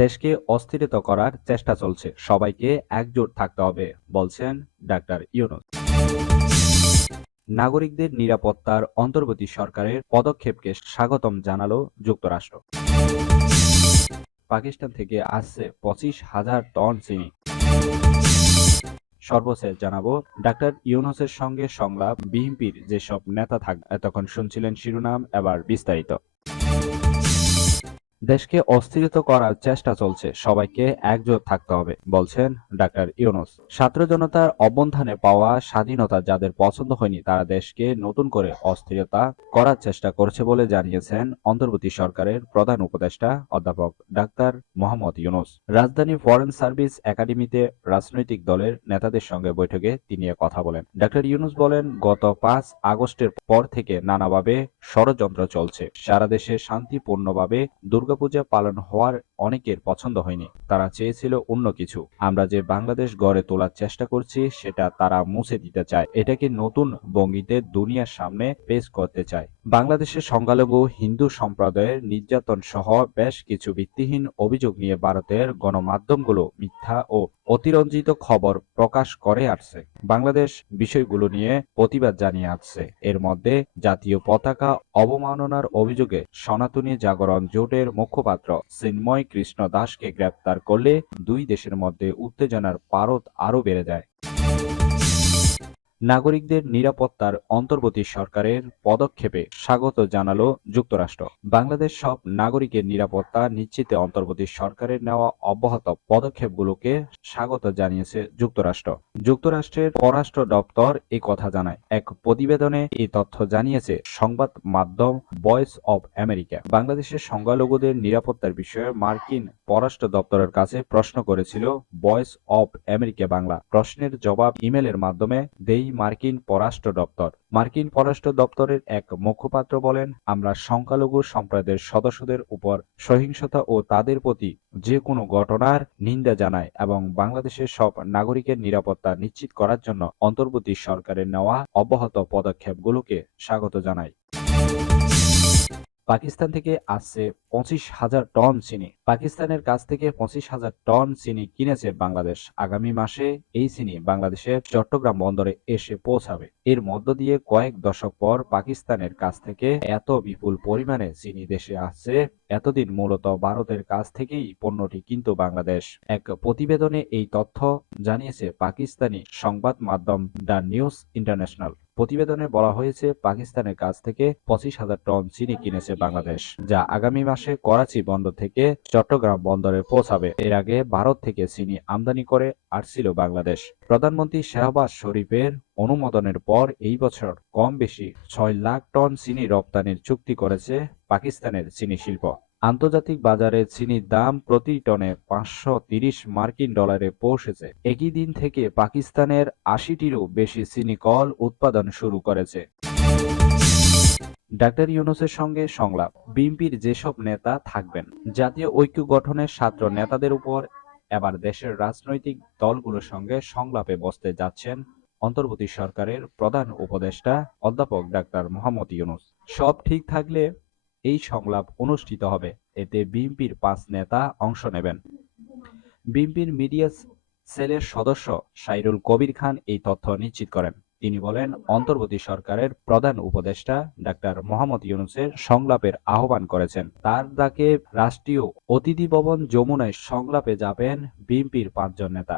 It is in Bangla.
দেশকে অস্থিরিত করার চেষ্টা চলছে, সবাইকে একজোট থাকতে হবে, বলছেন ডাক্তার ইউনূস। নাগরিকদের নিরাপত্তার অন্তর্বর্তী সরকারের পদক্ষেপকে স্বাগতম জানালো যুক্তরাষ্ট্র। পাকিস্তান থেকে আসছে 25,000 টন চিনি। সর্বশেষ জানাবো, ডাক্তার ইউনূসের সঙ্গে সংলাপ, বিএনপির যেসব নেতা থাকবে। এতক্ষণ শুনছিলেন শিরোনাম, এবার বিস্তারিত। দেশকে অস্থিরিত করার চেষ্টা চলছে, সবাইকে একজোট থাকতে হবে, বলছেন ডাক্তার ইউনূস। ছাত্র জনতার অভ্যুত্থানে পাওয়া স্বাধীনতা যাদের পছন্দ হয়নি, তারা দেশকে নতুন করে অস্থিরতা করার চেষ্টা করছে বলে জানিয়েছেন অন্তর্বর্তী সরকারের প্রধান উপদেষ্টা অধ্যাপক ডাক্তার মোহাম্মদ ইউনূস। রাজধানী ফরেন সার্ভিস একাডেমিতে রাজনৈতিক দলের নেতাদের সঙ্গে বৈঠকে তিনি কথা বলেন। ডাক্তার ইউনূস বলেন, গত 5 আগস্টের পর থেকে নানাভাবে ষড়যন্ত্র চলছে। সারা দেশে শান্তিপূর্ণভাবে দুর্গাপূজা পালন হওয়ার অনেকের পছন্দ হয়নি, তারা চেয়েছিল অন্য কিছু। আমরা যে বাংলাদেশ গড়ে তোলার চেষ্টা করছি সেটা তারা মুছে দিতে চায়, এটাকে নতুন ভঙ্গিতে দুনিয়ার সামনে পেশ করতে চায়। বাংলাদেশের সংখ্যালঘু হিন্দু সম্প্রদায়ের নির্যাতন সহ বেশ কিছু ভিত্তিহীন অভিযোগ নিয়ে ভারতের গণমাধ্যমগুলো মিথ্যা ও অতিরঞ্জিত খবর প্রকাশ করে আসছে। বাংলাদেশ বিষয়গুলো নিয়ে প্রতিবাদ জানিয়ে আসছে। এর মধ্যে জাতীয় পতাকা অবমাননার অভিযোগে সনাতনী জাগরণ জোটের মুখপাত্র চিন্ময় কৃষ্ণ দাসকে গ্রেপ্তার করলে দুই দেশের মধ্যে উত্তেজনার পারদ আরও বেড়ে যায়। নাগরিকদের নিরাপত্তার অন্তর্বর্তী সরকারের পদক্ষেপে স্বাগত জানালো যুক্তরাষ্ট্র। বাংলাদেশ সব নাগরিকের নিরাপত্তা নিশ্চিতে অন্তর্বর্তী সরকারের নেওয়া অব্যাহত পদক্ষেপগুলোকে স্বাগত জানিয়েছে যুক্তরাষ্ট্র। যুক্তরাষ্ট্রের পররাষ্ট্র দপ্তর এই কথা জানায়। এক প্রতিবেদনে এই তথ্য জানিয়েছে সংবাদ মাধ্যম ভয়েস অব আমেরিকা। বাংলাদেশের সংখ্যালঘুদের নিরাপত্তার বিষয়ে মার্কিন পররাষ্ট্র দপ্তরের কাছে প্রশ্ন করেছিল ভয়েস অব আমেরিকা বাংলা। প্রশ্নের জবাব ইমেলের মাধ্যমে দেই মার্কিন পররাষ্ট্র দপ্তর। মার্কিন পররাষ্ট্র দপ্তরের এক মুখপাত্র বলেন, আমরা সংখ্যালঘু সম্প্রদায়ের সদস্যদের উপর সহিংসতা ও তাদের প্রতি যে কোনো ঘটনার নিন্দা জানাই এবং বাংলাদেশের সব নাগরিকের নিরাপত্তা নিশ্চিত করার জন্য অন্তর্বর্তী সরকারের নেওয়া অব্যাহত পদক্ষেপগুলোকে স্বাগত জানাই। পাকিস্তান থেকে আসছে 25,000 টন চিনি। পাকিস্তানের কাছ থেকে 25,000 টন চিনি কিনেছে বাংলাদেশ। আগামী মাসে এই চিনি বাংলাদেশের চট্টগ্রাম বন্দরে এসে পৌঁছাবে। এর মধ্য দিয়ে কয়েক দশক পর পাকিস্তানের কাছ থেকে এত বিপুল পরিমাণে চিনি দেশে আসছে। এতদিন মূলত ভারতের কাছ থেকেই পণ্যটি কিনত বাংলাদেশ। এক প্রতিবেদনে এই তথ্য জানিয়েছে পাকিস্তানি সংবাদ মাধ্যম দ্য নিউজ ইন্টারন্যাশনাল। প্রতিবেদনে বলা হয়েছে, পাকিস্তানের কাছ থেকে 25,000 টন চিনি কিনেছে বাংলাদেশ, যা আগামী মাসে করাচি বন্দর থেকে চট্টগ্রাম বন্দরে পৌঁছাবে। এর আগে ভারত থেকে চিনি আমদানি করে আসছিল বাংলাদেশ। প্রধানমন্ত্রী শাহবাজ শরীফের অনুমোদনের পর এই বছর কম বেশি 6 লাখ টন চিনি রপ্তানির চুক্তি করেছে পাকিস্তানের চিনি শিল্প। আন্তর্জাতিক বাজারে চিনির দাম প্রতি টনে 530 মার্কিন ডলারে পৌঁছেছে। একই দিন থেকে পাকিস্তানের 80টিরও বেশি চিনি কল উৎপাদন শুরু করেছে। ডাক্তার ইউনূসের সঙ্গে সংলাপ, বিএনপির যেসব নেতা থাকবেন। জাতীয় ঐক্য গঠনের ছাত্র নেতাদের উপর এবার দেশের রাজনৈতিক দলগুলোর সঙ্গে সংলাপে বসতে যাচ্ছেন অন্তর্বর্তী সরকারের প্রধান উপদেষ্টা অধ্যাপক ডাক্তার মোহাম্মদ ইউনূস। সব ঠিক থাকলে এই সংলাপ অনুষ্ঠিত হবে। এতে বিএনপির 5 নেতা অংশ নেবেন। বিএনপির মিডিয়া সেলের সদস্য সাইরুল কবির খান এই তথ্য নিশ্চিত করেন। তিনি বলেন, অন্তর্বর্তী সরকারের প্রধান উপদেষ্টা ডাক্তার মোহাম্মদ ইউনূসের সংলাপের আহ্বান করেছেন। তার ডাকে রাষ্ট্রীয় অতিথি ভবন যমুনায় সংলাপে যাবেন বিএনপির 5 জন নেতা।